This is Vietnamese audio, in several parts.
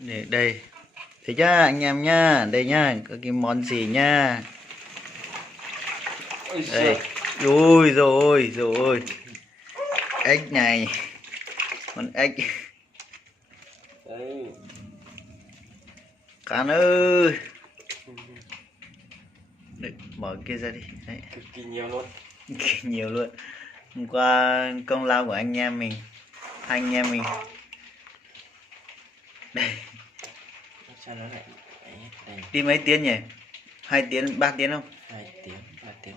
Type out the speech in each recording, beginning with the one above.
Đây thấy chưa anh em nhá, đây nhá, có cái món gì nhá. Đây, ui rồi ếch này, con ếch cá ơi. Đấy, mở kia ra đi. Đấy. Cực kỳ nhiều luôn. Nhiều luôn. Hôm qua công lao của anh em mình, hai anh em mình. Đây. Cho nó lại đây. Đi mấy tiếng nhỉ? 2 tiếng, 3 tiếng không? 2 tiếng, 3 tiếng.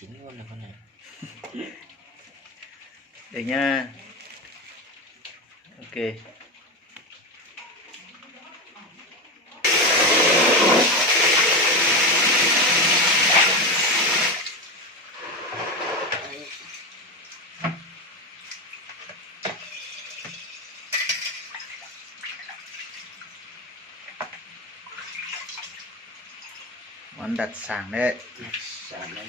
Chín luôn là con này. Đây nha. Ok. Món đặc sản đấy. Sản đấy.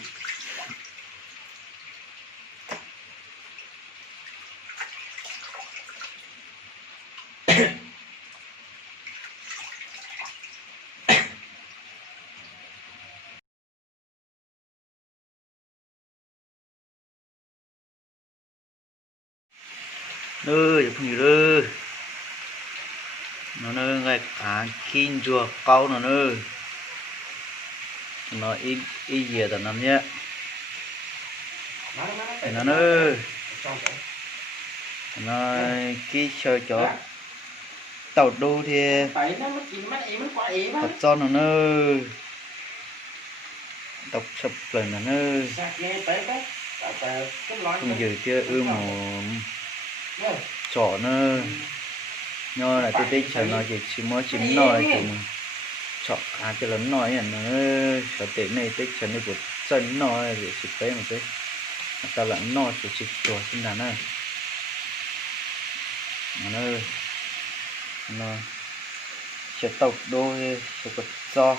Nơi phụ nữ nó nơi ngay cả kinh chùa câu nó nơi nó ít gì tao nằm nhé nó nơi nó cái chơi chó tàu đu thì thật cho nó nơi đọc sập lần nó nơi không giờ chưa ưa một chó nơi nho là tôi tích cho nó chỉ mới chím nồi thì chọn cá cho lớn nồi này nó sở tiện này tích cho nó một chân nồi để chụp cái một cái ta lẫn nồi chỉ chụp chùa xin đàn này nó sẽ tộc đôi sẽ có do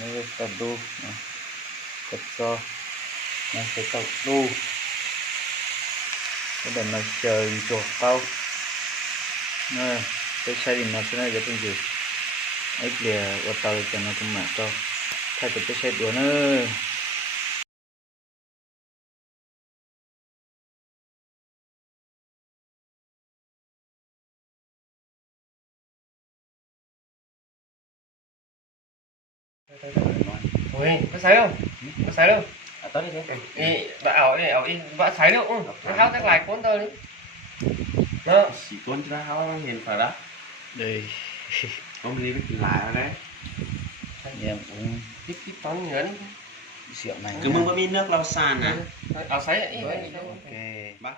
nó tộc đô có do nó sẽ tộc đô cái đầm này chờ chuột câu nè cái xe đi nó sẽ này để bên dưới ấy lìa ở tàu cho nó cũng mát cho thay cái xe đuổi nữa. Ui, có sấy không? Có sấy đâu? Tới đi thế. Bà ảo đi, bà sấy đâu? Nó háo chắc lại cuốn tôi đi. Đó. Chỉ cuốn cho nó háo hiện phải đó. Đây. Ông đi biết lại ở đấy. Anh em cũng Tiếp toán nhấn. rượu này. Cứ mong có miếng nước lau sàn à. Ảo sấy ấy. Ok. Bác.